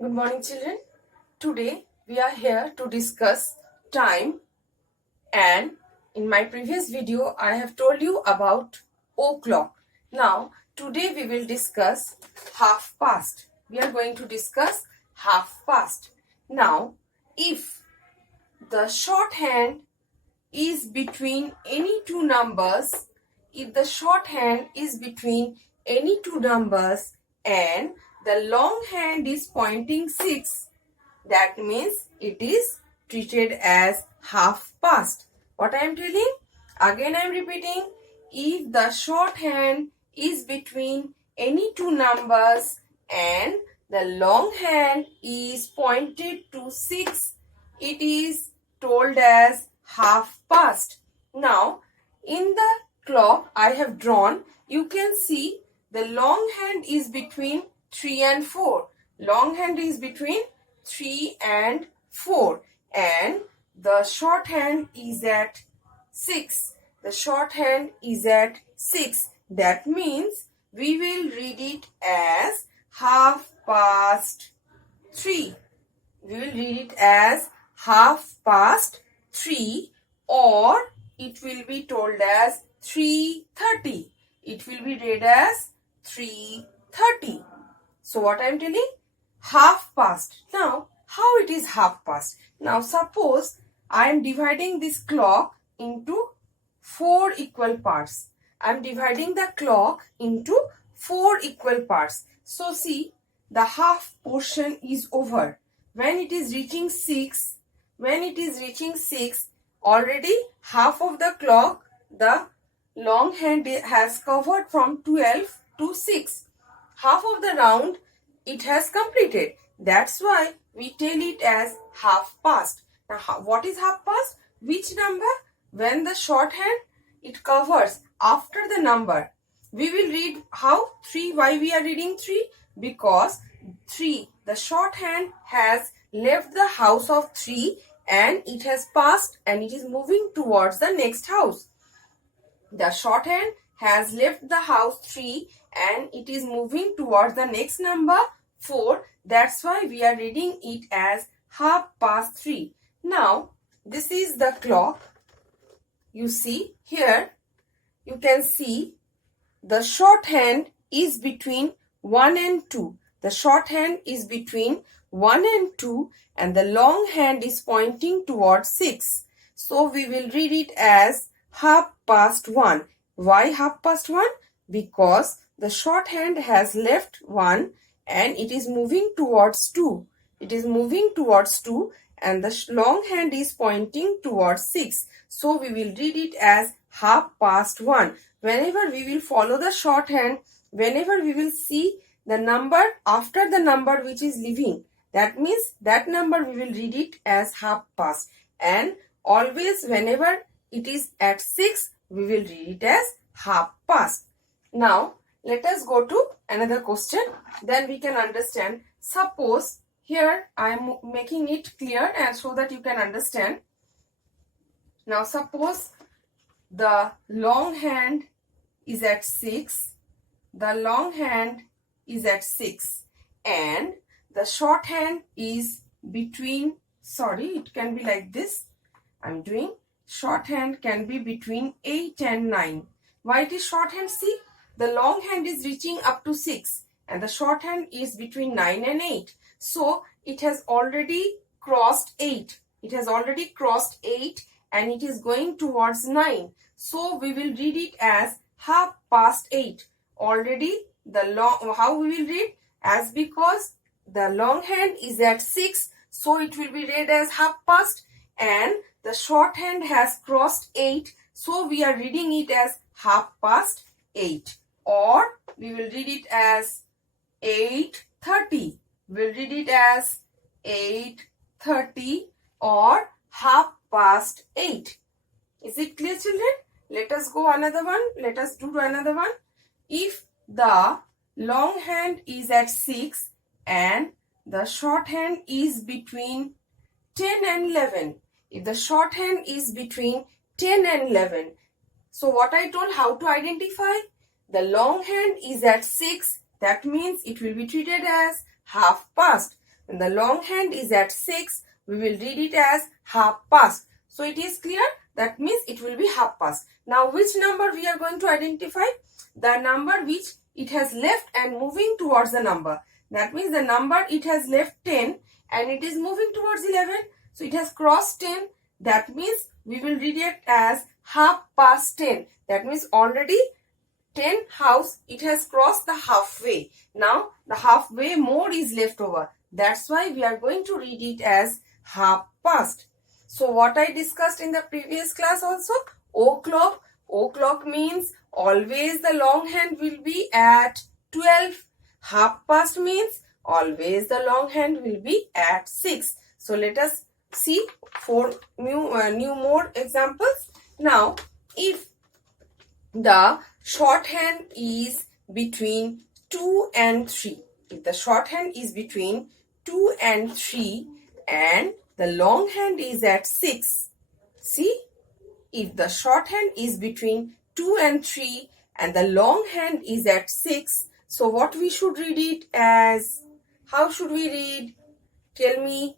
Good morning, children. Today we are here to discuss time, and in my previous video I have told you about o'clock. Now today we will discuss half past. We are going to discuss half past. Now if the shorthand is between any two numbers, if the shorthand is between any two numbers and the long hand is pointing 6, that means it is treated as half past. What I am telling? Again I am repeating. If the shorthand is between any two numbers and the long hand is pointed to 6, it is told as half past. Now, in the clock I have drawn, you can see the long hand is between 3 and 4. Long hand is between 3 and 4, and the shorthand is at 6. The shorthand is at 6. That means we will read it as half past 3. We will read it as half past 3, or it will be told as 3:30. It will be read as 3:30. So what I am telling? Half past. Now, how it is half past? Now, suppose I am dividing this clock into 4 equal parts. I am dividing the clock into 4 equal parts. So, see, the half portion is over. When it is reaching 6, already half of the clock, the long hand has covered from 12 to 6. Half of the round it has completed. That's why we tell it as half past. Now, what is half past? Which number? When the shorthand it covers after the number. We will read how 3. Why we are reading 3? Because 3, the shorthand has left the house of 3 and it has passed and it is moving towards the next house. The shorthand has left the house 3 and it is moving towards the next number 4. That's why we are reading it as half past 3. Now, this is the clock. You see here, you can see the shorthand is between 1 and 2. The shorthand is between 1 and 2 and the long hand is pointing towards 6. So we will read it as half past 1. Why half past 1? Because the shorthand has left 1 and it is moving towards 2. It is moving towards 2 and the long hand is pointing towards 6. So we will read it as half past 1. Whenever we will follow the shorthand, whenever we will see the number after the number which is leaving, that means that number we will read it as half past. And always whenever it is at 6, we will read it as half past. Now, let us go to another question. Then we can understand. Suppose here I am making it clear and so that you can understand. Now, suppose the long hand is at 6. The long hand is at 6 and the shorthand is between, it can be like this. I'm doing shorthand can be between 8 and 9. Why it is shorthand? See, the long hand is reaching up to 6 and the shorthand is between 9 and 8. So it has already crossed 8. It has already crossed 8 and it is going towards 9. So we will read it as half past 8. Already the long, how we will read? As because the long hand is at 6, so it will be read as half past, and the shorthand has crossed 8, so we are reading it as half past 8. Or we will read it as 8:30. We'll read it as 8:30 or half past 8. Is it clear, children? Let us go another one. Let us do another one. If the long hand is at 6 and the shorthand is between 10 and 11. If the shorthand is between 10 and 11. So what I told, how to identify? The long hand is at 6. That means it will be treated as half past. and the long hand is at 6, we will read it as half past. So it is clear, that means it will be half past. Now which number we are going to identify? The number which it has left and moving towards the number. That means the number it has left 10 and it is moving towards 11. So it has crossed 10. That means we will read it as half past 10. That means already 10 house, it has crossed the halfway. Now the halfway more is left over. That's why we are going to read it as half past. So what I discussed in the previous class also, o'clock. O'clock means always the long hand will be at 12. Half past means always the long hand will be at 6. So let us see 4 new more examples. Now if the shorthand is between 2 and 3. If the shorthand is between 2 and 3 and the long hand is at 6. See, if the shorthand is between 2 and 3 and the long hand is at 6, so what we should read it as? How should we read? Tell me.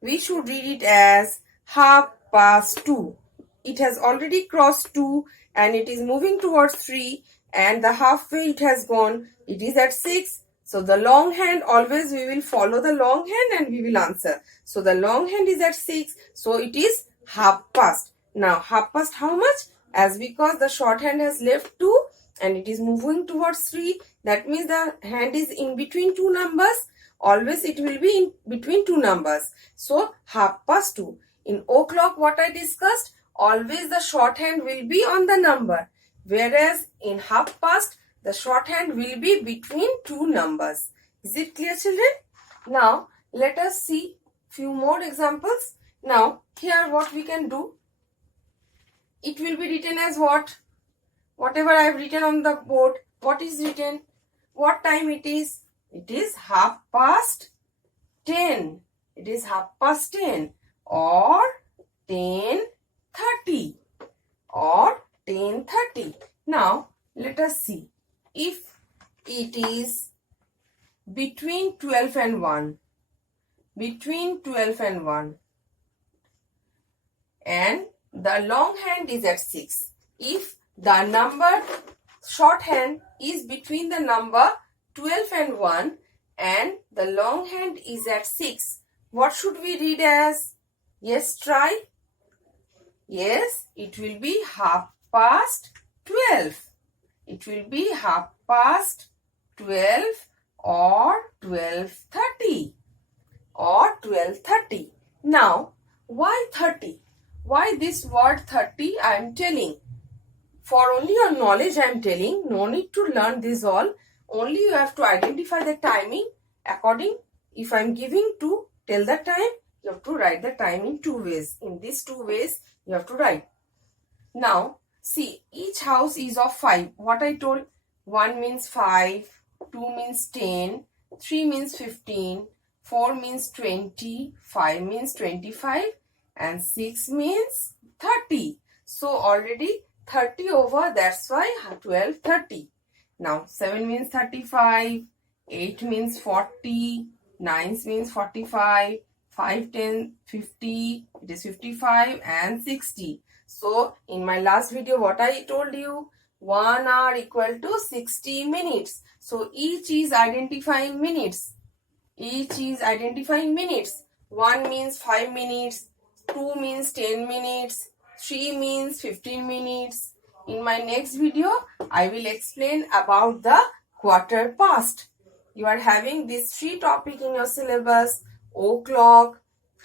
We should read it as half past 2. It has already crossed 2 and it is moving towards 3 and the halfway it has gone. It is at 6. So the long hand, always we will follow the long hand and we will answer. So the long hand is at 6. So it is half past. Now half past how much? As because the short hand has left 2 and it is moving towards 3. That means the hand is in between two numbers. Always it will be in between two numbers. So half past 2. In o'clock what I discussed, always the shorthand will be on the number. Whereas in half past, the shorthand will be between two numbers. Is it clear, children? Now let us see few more examples. Now here what we can do, it will be written as what? Whatever I have written on the board, what is written? What time it is? It is half past 10. It is half past 10 or 10:30 or 10:30. Now let us see if it is between 12 and 1. Between 12 and 1 and the long hand is at 6. If the number shorthand is between the number 12 and 1 and the long hand is at 6, what should we read as? Yes, try. Yes, it will be half past 12. It will be half past 12 or 12:30 or 12:30. Now, why 30? Why this word 30 I am telling? For only your knowledge I am telling. No need to learn this all. Only you have to identify the timing according. If I am giving to tell the time, you have to write the time in two ways. In these two ways, you have to write. Now, see, each house is of 5. What I told, 1 means 5, 2 means 10, 3 means 15, 4 means 20, 5 means 25, and 6 means 30. So, already 30 over, that's why 12:30. Now, 7 means 35, 8 means 40, 9 means 45, 5, 10, 50, it is 55 and 60. So, in my last video, what I told you, 1 hour equal to 60 minutes. So, each is identifying minutes. Each is identifying minutes. 1 means 5 minutes, 2 means 10 minutes, 3 means 15 minutes. In my next video, I will explain about the quarter past. You are having these 3 topics in your syllabus: o'clock,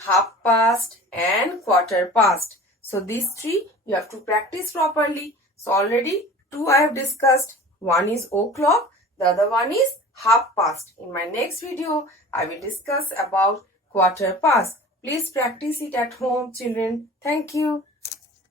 half past and quarter past. So these 3 you have to practice properly. So already 2 I have discussed. One is o'clock, the other one is half past. In my next video, I will discuss about quarter past. Please practice it at home, children. Thank you.